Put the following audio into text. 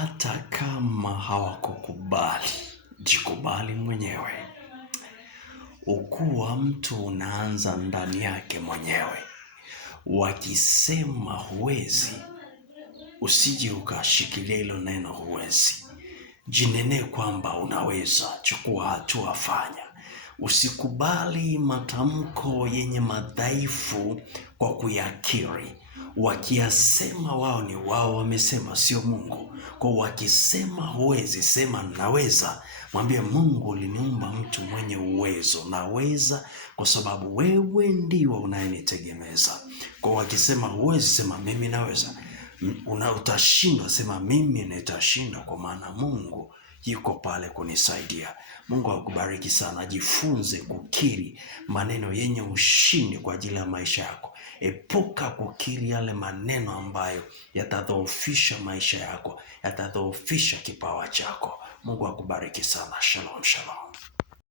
Hata kama hawakukubali, jikubali mwenyewe. Ukuu wa mtu unaanza ndani yake mwenyewe. Wakisema huwezi, usije ukashikilia hilo neno huwezi. Jinenee kwamba unaweza, chukua hatua, fanya. Usikubali matamko yenye madhaifu kwa kuyakiri. Wakiyasema wao ni wao wamesema, sio Mungu. Kwa wakisema huwezi, sema naweza. Mwambie Mungu, uliniumba mtu mwenye uwezo. Naweza kwa sababu wewe ndiwe unayenitegemeza. Kwa wakisema huwezi, sema mimi naweza. Utashindwa, sema mimi nitashinda kwa maana Mungu yuko pale kunisaidia. Mungu akubariki sana. Jifunze kukiri maneno yenye ushindi kwa ajili ya maisha yako. Epuka kukiri yale maneno ambayo yatadhoofisha maisha yako, yatadhoofisha kipawa chako. Mungu akubariki sana. Shalom, shalom.